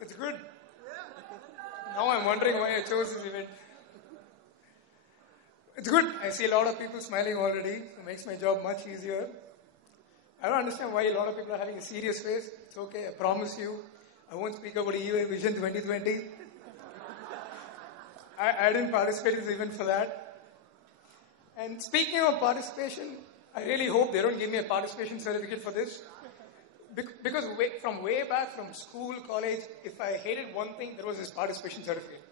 It's good. Now I'm wondering why I chose this event. It's good. I see a lot of people smiling already. It makes my job much easier. I don't understand why a lot of people are having a serious face. It's okay. I promise you, I won't speak about EY Vision 2020. I didn't participate in the event for that. And speaking of participation, I really hope they don't give me a participation certificate for this. Because from way back, from school, college, if I hated one thing, there was this participation certificate.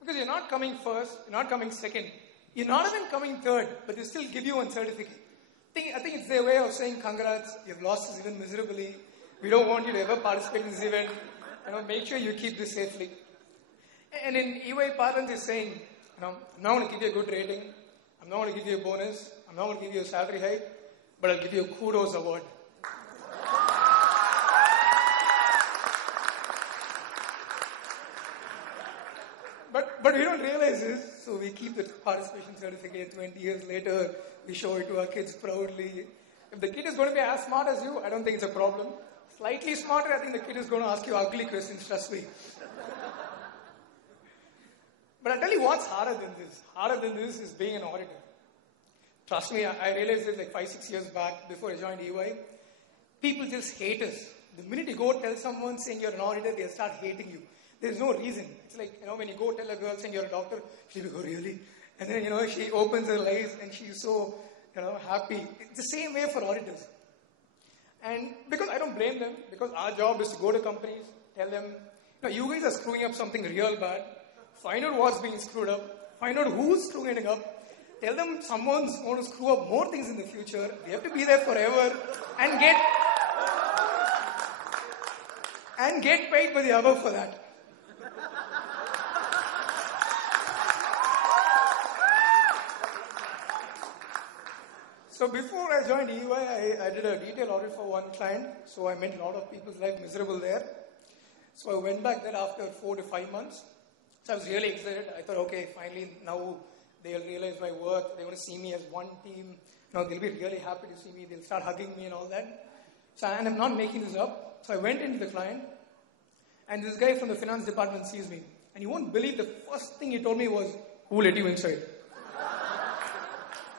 Because you're not coming first, you're not coming second, you're not even coming third, but they still give you one certificate. I think it's their way of saying, congrats, you've lost this event miserably, we don't want you to ever participate in this event, make sure you keep this safely. And in EY parlance is saying, I'm not going to give you a good rating, I'm not going to give you a bonus, I'm not going to give you a salary hike, but I'll give you a kudos award. But we don't realize this, so we keep the participation certificate. 20 years later, we show it to our kids proudly. If the kid is going to be as smart as you, I don't think it's a problem. Slightly smarter, I think the kid is going to ask you ugly questions, trust me. But I'll tell you what's harder than this. Harder than this is being an auditor. Trust me, I realized it like 5-6 years back before I joined EY. People just hate us. The minute you go tell someone saying you're an auditor, they'll start hating you. There's no reason. It's like, when you go tell a girl saying you're a doctor, she'll be, oh, really? And then, she opens her eyes and she's so, happy. It's the same way for auditors. And because I don't blame them, because our job is to go to companies, tell them, you guys are screwing up something real bad. Find out what's being screwed up. Find out who's screwing it up. Tell them someone's going to screw up more things in the future. We have to be there forever and get paid by the hour for that. So before I joined EY, I did a detailed audit for one client. So I made a lot of people's life miserable there. So I went back there after 4 to 5 months. So I was really excited. I thought, okay, finally now they'll realize my work. They're going to see me as one team. They'll be really happy to see me. They'll start hugging me and all that. And I'm not making this up. So I went into the client. And this guy from the finance department sees me. And you won't believe the first thing he told me was, who let you inside?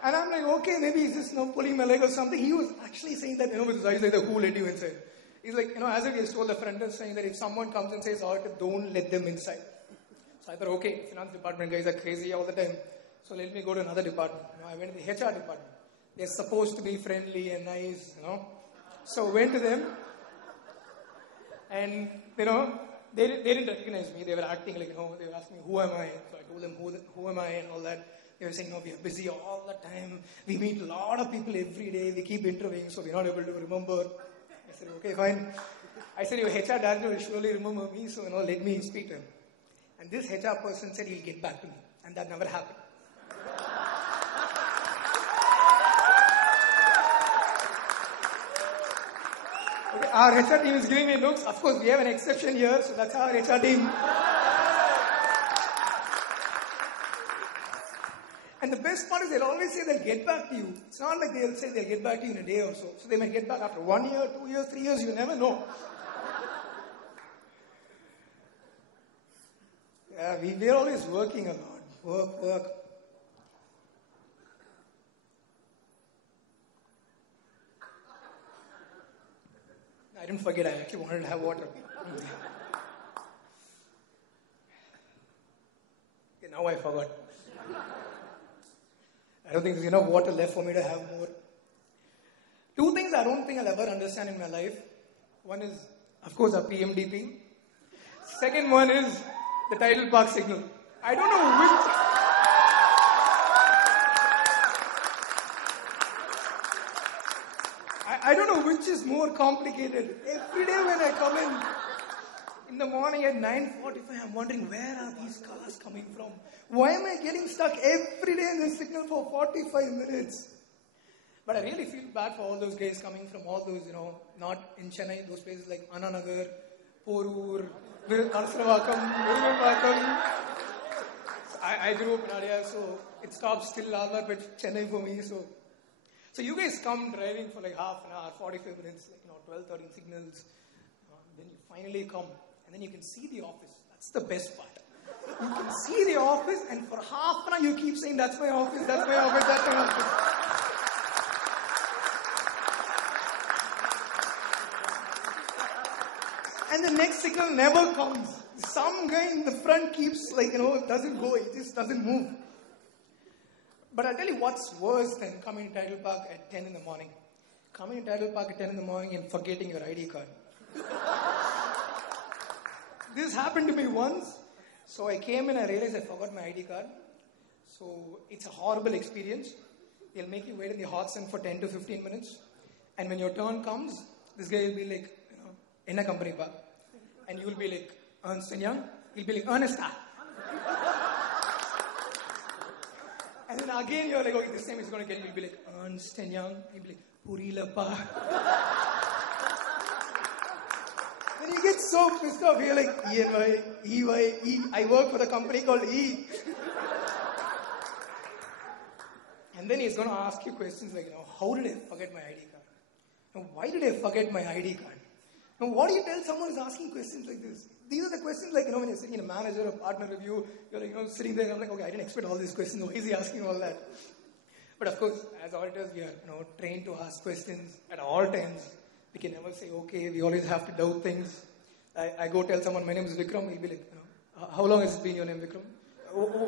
And I'm like, okay, maybe he's just pulling my leg or something. He was actually saying that, with his eyes like, who let you inside? He's like, as if he has told the friend, saying that if someone comes and says, don't let them inside. So I thought, okay, finance department guys are crazy all the time. So let me go to another department. I went to the HR department. They're supposed to be friendly and nice, So I went to them. And, they didn't recognize me. They were acting like, they were asking me, who am I? So I told them, who am I and all that. They were saying, we are busy all the time. We meet a lot of people every day. We keep interviewing, so we're not able to remember. I said, okay, fine. I said, your HR director will surely remember me, so, let me speak to him. And this HR person said he'll get back to me. And that never happened. Okay, our HR team is giving me looks. Of course, we have an exception here, so that's our HR team. And the best part is they'll always say they'll get back to you. It's not like they'll say they'll get back to you in a day or so. So they might get back after 1 year, 2 years, 3 years, you never know. Yeah, we're always working a lot. Work. I didn't forget, I actually wanted to have water. Okay, now I forgot. I don't think there's enough water left for me to have more. 2 things I don't think I'll ever understand in my life. One is, of course, our PMDP. Second one is the tidal park signal. I don't know which... I don't know which is more complicated. Every day when I come in the morning at 9:45, I'm wondering, where are these cars coming from? Why am I getting stuck every day in the signal for 45 minutes? But I really feel bad for all those guys coming from all those, not in Chennai, those places like Ananagar, Porur, Kalsravakam, Viruvakam. I grew up in Adia, so it stops still but Chennai for me. So you guys come driving for like half an hour, 45 minutes, 12, 13 signals. Then you finally come. and then you can see the office. That's the best part. You can see the office, and for half an hour you keep saying, that's my office, that's my office, that's my office. And the next signal never comes. Some guy in the front keeps doesn't go, it just doesn't move. But I'll tell you what's worse than coming to Tidal Park at 10 in the morning. Coming to Tidal Park at 10 in the morning and forgetting your ID card. This happened to me once. So I came in, I realized I forgot my ID card. So it's a horrible experience. They'll make you wait in the hot sun for 10 to 15 minutes. And when your turn comes, this guy will be like, in a company bar. And you will be like, Ernst & Young. He'll be like, Ernesta. And then again you're like, okay, this time he's going to get you. He'll be like, Ernst & Young. He'll be like, Purilappa. Then you get so pissed off. You're like, ENY, EY, E. I work for the company called E. And then he's going to ask you questions like, how did I forget my ID card? Now, why did I forget my ID card? Now, what do you tell someone who's asking questions like this? These are the questions like, when you're sitting in a manager or partner review, you're like, sitting there, and I'm like, okay, I didn't expect all these questions. Why is he asking all that? But of course, as auditors, we are, trained to ask questions at all times. We can never say, okay, we always have to doubt things. I go tell someone, my name is Vikram. He'll be like, how long has it been your name, Vikram?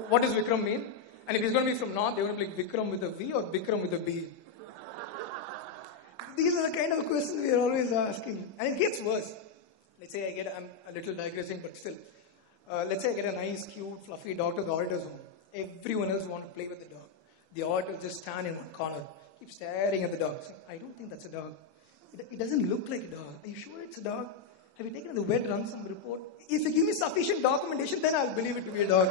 What does Vikram mean? And if he's going to be from North, they're going to be like, Vikram with a V or Vikram with a B? These are the kind of questions we are always asking. And it gets worse. Let's say I'm a little digressing, but still. Let's say I get a nice, cute, fluffy dog to the auditor's home. Everyone else wants to play with the dog. The auditor just stand in one corner, keep staring at the dog. Saying, I don't think that's a dog. It doesn't look like a dog. Are you sure it's a dog? Have you taken the vet, run some report? If you give me sufficient documentation, then I'll believe it to be a dog.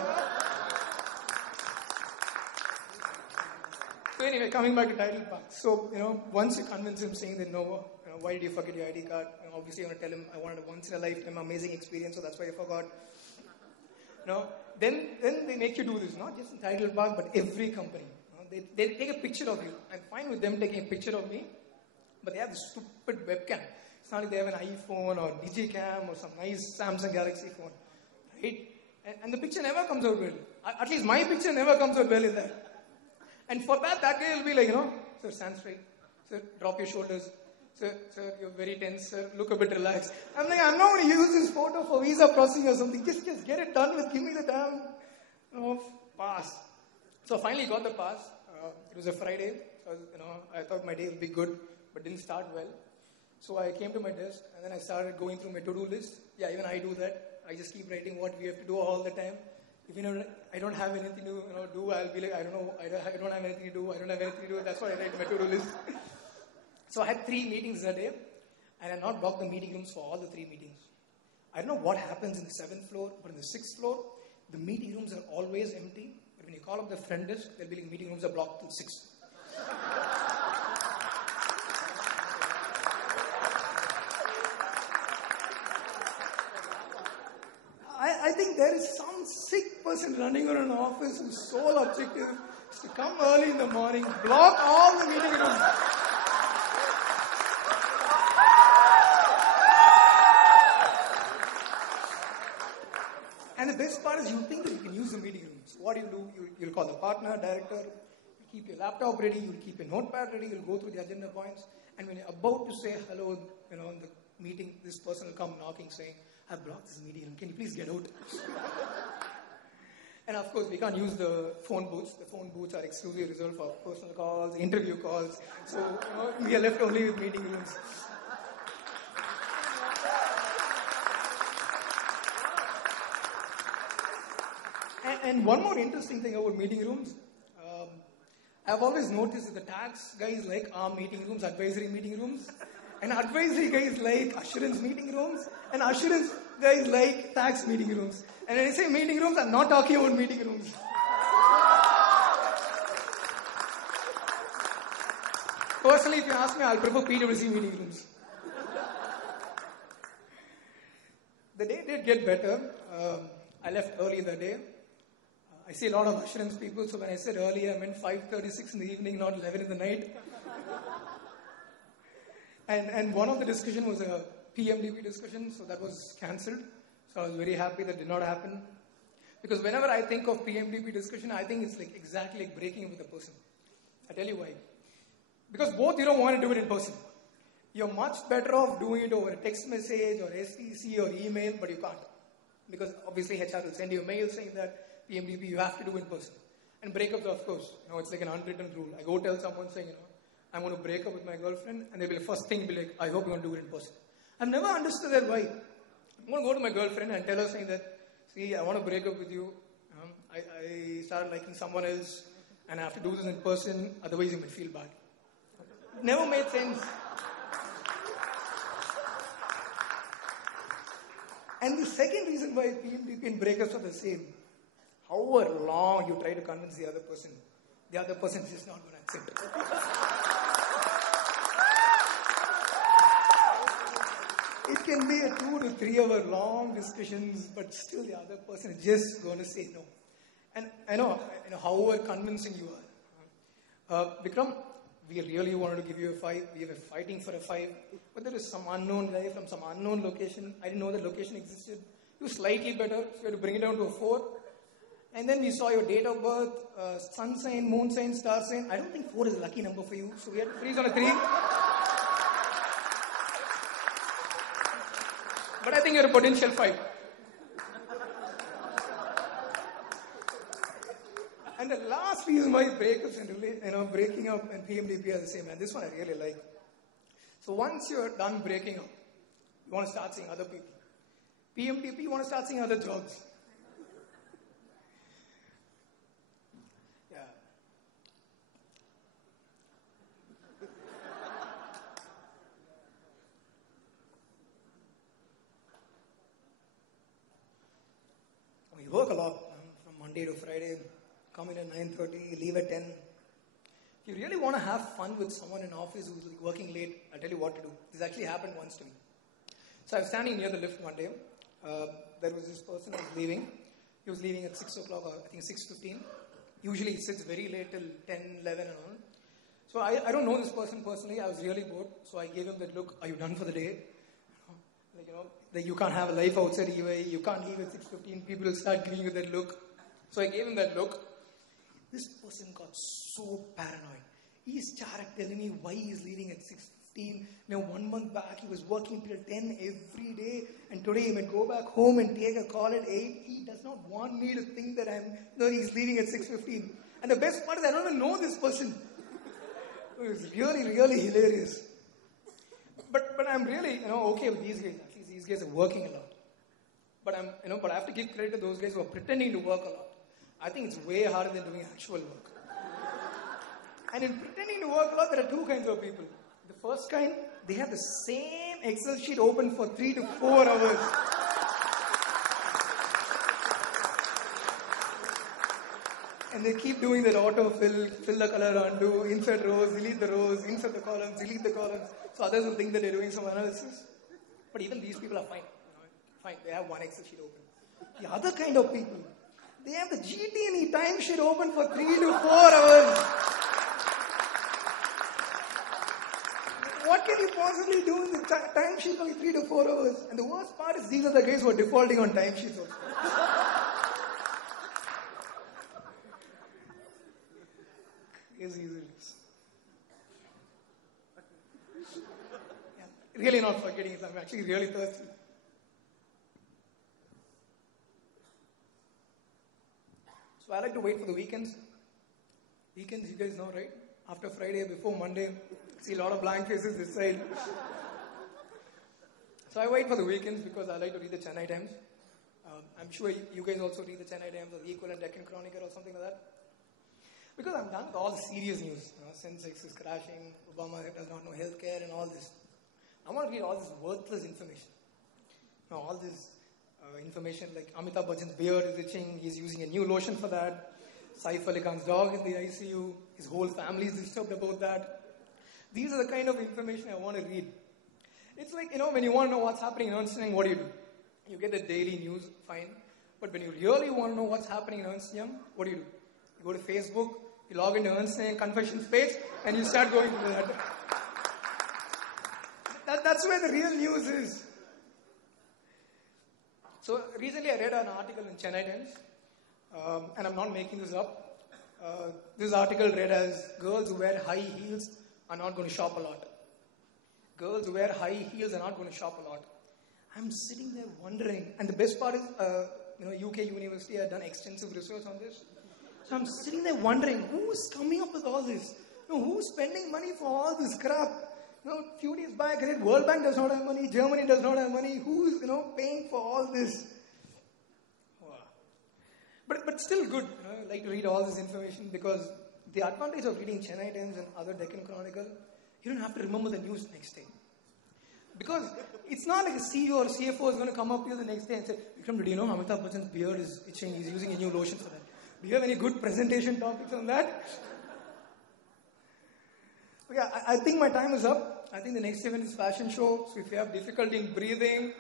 So anyway, coming back to Tidal Park. So, once you convince him saying that no, why did you forget your ID card? Obviously you're going to tell him, I wanted a once in a lifetime amazing experience, so that's why I forgot. Then they make you do this, not just in Tidal Park, but every company. They take a picture of you. I'm fine with them taking a picture of me, but they have this stupid webcam. It's not like they have an iPhone or Digicam or some nice Samsung Galaxy phone, right? And the picture never comes out well. At least my picture never comes out well in that. And for that guy will be like, sir, stand straight. Sir, drop your shoulders. Sir, you're very tense. Sir, look a bit relaxed. I'm like, I'm not going to use this photo for visa processing or something. Just get it done with. Give me the damn, pass. So I finally got the pass. It was a Friday. So, I thought my day would be good, but didn't start well. So I came to my desk, and then I started going through my to-do list. Yeah, even I do that. I just keep writing what we have to do all the time. If I don't have anything to do, I'll be like, I don't know, I don't have anything to do, I don't have anything to do. That's what I write in my to-do list. So I had 3 meetings that day, and I not blocked the meeting rooms for all the 3 meetings. I don't know what happens in the 7th floor, but in the 6th floor, the meeting rooms are always empty. But when you call up the front desk, they'll be like, meeting rooms are blocked till 6. I think there is some sick person running around an office whose sole objective is to come early in the morning, block all the meeting rooms. And the best part is you think that you can use the meeting rooms. What do? You'll call the partner, director, you keep your laptop ready, you'll keep your notepad ready, you'll go through the agenda points, and when you're about to say hello, in the meeting, this person will come knocking saying, I've blocked this meeting room, can you please get out? And of course, we can't use the phone booths. The phone booths are exclusively reserved for personal calls, interview calls. So, we are left only with meeting rooms. And one more interesting thing about meeting rooms, I've always noticed that the tax guys like our meeting rooms, advisory meeting rooms, and advisory guys like assurance meeting rooms, and assurance guys like tax meeting rooms. And when I say meeting rooms, I'm not talking about meeting rooms. Personally, if you ask me, I'll prefer PwC meeting rooms. The day did get better. I left early that day. I see a lot of assurance people, so when I said early, I meant 5:36 in the evening, not 11 in the night. And one of the discussion was a PMDB discussion, so that was cancelled. So I was very happy that did not happen. Because whenever I think of PMDP discussion, I think it's like exactly like breaking up with a person. I tell you why. Because both you don't want to do it in person. You're much better off doing it over a text message or STC or email, but you can't. Because obviously HR will send you a mail saying that PMDP you have to do in person. And breakups, of course, it's like an unwritten rule. I go tell someone saying, I'm going to break up with my girlfriend, and they'll be the first thing be like, I hope you're going to do it in person. I've never understood that why. I'm going to go to my girlfriend and tell her saying that, see, I want to break up with you. I started liking someone else, and I have to do this in person, otherwise you may feel bad. It never made sense. And the second reason why PMDP and breakups are the same, however long you try to convince the other person is just not going to accept it. It can be a 2 to 3 hour long discussions, but still the other person is just going to say no. And I know however convincing you are. Vikram, we really wanted to give you a 5. We were fighting for a 5. But there is some unknown guy from some unknown location. I didn't know that location existed. He was slightly better, so we had to bring it down to a 4. And then we saw your date of birth, sun sign, moon sign, star sign. I don't think 4 is a lucky number for you, so we had to freeze on a 3. But I think you're a potential 5. And the last reason why breakups and breaking up and PMDP are the same, and this one I really like. So once you're done breaking up, you want to start seeing other people. PMDP, you want to start seeing other jobs. Yeah. We work a lot from Monday to Friday. Come in at 9:30, leave at 10. If you really want to have fun with someone in office who's working late, I'll tell you what to do. This actually happened once to me. So I was standing near the lift one day. There was this person who was leaving. He was leaving at 6 o'clock, or I think 6:15. Usually he sits very late till 10, 11 and all. So I don't know this person personally. I was really bored. So I gave him that look, are you done for the day? Like you can't have a life outside EY. You can't leave at 6:15. People will start giving you that look. So I gave him that look. This person got so paranoid. He started telling me why he's leaving at 6:15. 1 month back, he was working till 10 every day. And today he might go back home and take a call at 8. He does not want me to think that he's leaving at 6:15. And the best part is I don't even know this person. It was really, really hilarious. But I'm really, okay with these guys. At least these guys are working a lot. But I have to give credit to those guys who are pretending to work a lot. I think it's way harder than doing actual work. And in pretending to work a lot, there are 2 kinds of people. The first kind, they have the same Excel sheet open for 3 to 4 hours. And they keep doing that autofill, fill the color, undo, insert rows, delete the rows, insert the columns, delete the columns. So others will think that they're doing some analysis. But even these people are fine. Fine, they have one Excel sheet open. The other kind of people, they have the GT&E time sheet open for 3 to 4 hours. What can you possibly do in the time sheet for 3 to 4 hours? And the worst part is these are the guys who are defaulting on time sheets also. Crazy it is. Yeah, really not forgetting it. I'm actually really thirsty. So I like to wait for the weekends. Weekends, you guys know, right? After Friday, before Monday, see a lot of blank faces this side. So I wait for the weekends because I like to read the Chennai Times. I'm sure you guys also read the Chennai Times or the equivalent Deccan Chronicle or something like that. Because I'm done with all the serious news. Sensex is crashing, Obama does not know healthcare and all this. I want to read all this worthless information. All this information like Amitabh Bachchan's beard is itching, he's using a new lotion for that. Saif Ali Khan's dog in the ICU, his whole family is disturbed about that. These are the kind of information I want to read. It's like, when you want to know what's happening in Ernst & Young, what do? You get the daily news, fine. But when you really want to know what's happening in Ernst & Young, what do? You go to Facebook, you log into Ernst & Young confessions page, and you start going to that. That's where the real news is. So recently I read an article in Chennai Times, and I'm not making this up. This article read as, girls who wear high heels are not going to shop a lot. Girls who wear high heels are not going to shop a lot. I'm sitting there wondering, and the best part is, UK University had done extensive research on this. So I'm sitting there wondering, who's coming up with all this? Who's spending money for all this crap? A few days back, I read World Bank does not have money, Germany does not have money. Who's paying for all this? Wow. But still good. I like to read all this information because the advantage of reading Chennai Times and other Deccan Chronicle, you don't have to remember the news next day. Because it's not like a CEO or CFO is going to come up to you the next day and say, Vikram, did you know Amitabh Bachchan's beard is itching? He's using a new lotion for that. Do you have any good presentation topics on that? Yeah, I think my time is up. I think the next event is fashion show. So if you have difficulty in breathing,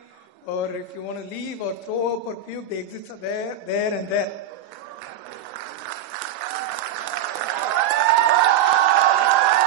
or if you want to leave or throw up or puke, the exits are there, and there.